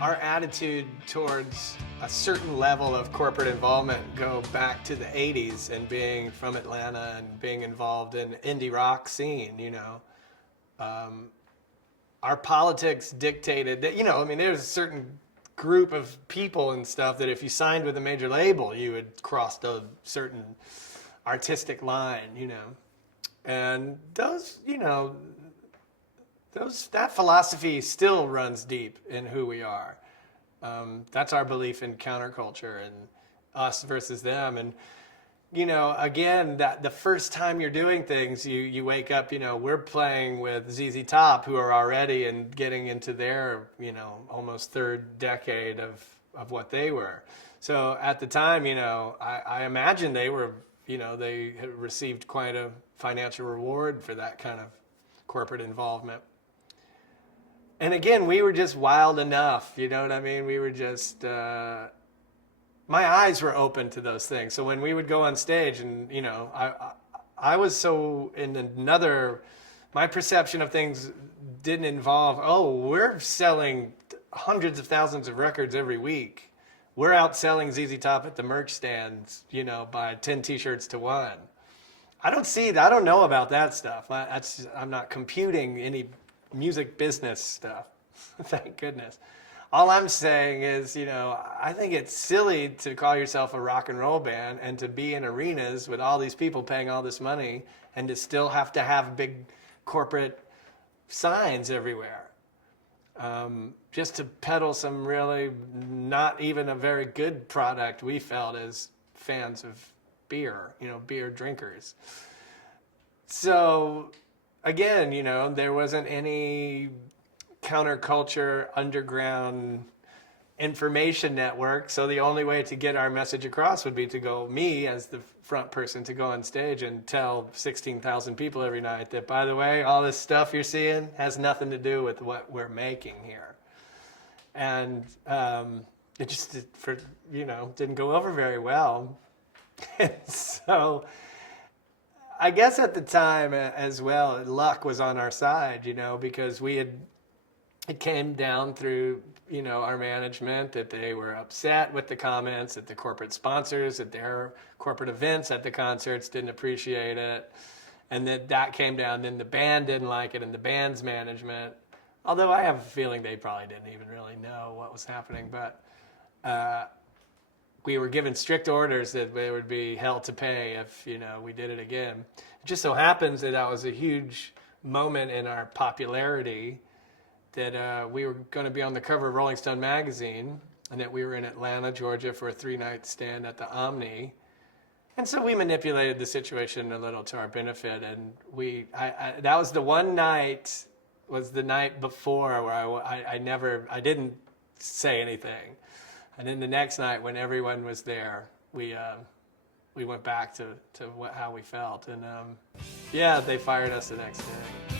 our attitude towards a certain level of corporate involvement go back to the 80s and being from Atlanta and being involved in indie rock scene, you know. Our politics dictated that, you know, I mean, there's a certain group of people and stuff that if you signed with a major label, you had crossed a certain artistic line, you know. And those, you know, that philosophy still runs deep in who we are. That's our belief in counterculture and us versus them. And, you know, again, that the first time you're doing things, you wake up, you know, we're playing with ZZ Top, who are already and getting into their, you know, almost third decade of what they were. So at the time, you know, I imagine they were, you know, they had received quite a financial reward for that kind of corporate involvement. And again, we were just wild enough, you know what I mean? We were just, my eyes were open to those things. So when we would go on stage and, you know, I was so in another, my perception of things didn't involve, oh, we're selling hundreds of thousands of records every week. We're out selling ZZ Top at the merch stands, you know, by 10 t-shirts to 1. I don't see that. I don't know about that stuff. I'm not computing any music business stuff. Thank goodness. All I'm saying is, you know, I think it's silly to call yourself a rock and roll band and to be in arenas with all these people paying all this money and to still have to have big corporate signs everywhere. Just to peddle some really not even a very good product we felt as fans of beer, you know, beer drinkers. So again, you know, there wasn't any counterculture underground information network. So the only way to get our message across would be to go, me as the front person, to go on stage and tell 16,000 people every night that, by the way, all this stuff you're seeing has nothing to do with what we're making here. And it just, you know, didn't go over very well. And so I guess at the time as well, luck was on our side, you know, because it came down through, you know, our management that they were upset with the comments, that the corporate sponsors at their corporate events at the concerts didn't appreciate it. And that came down, then the band didn't like it and the band's management, although I have a feeling they probably didn't even really know what was happening, but we were given strict orders that they would be hell to pay if, you know, we did it again. It just so happens that was a huge moment in our popularity, that we were going to be on the cover of Rolling Stone magazine, and that we were in Atlanta, Georgia for a 3-night stand at the Omni. And so we manipulated the situation a little to our benefit, and that was the one night, was the night before where I didn't say anything. And then the next night, when everyone was there, we went back to how we felt. And yeah, they fired us the next day.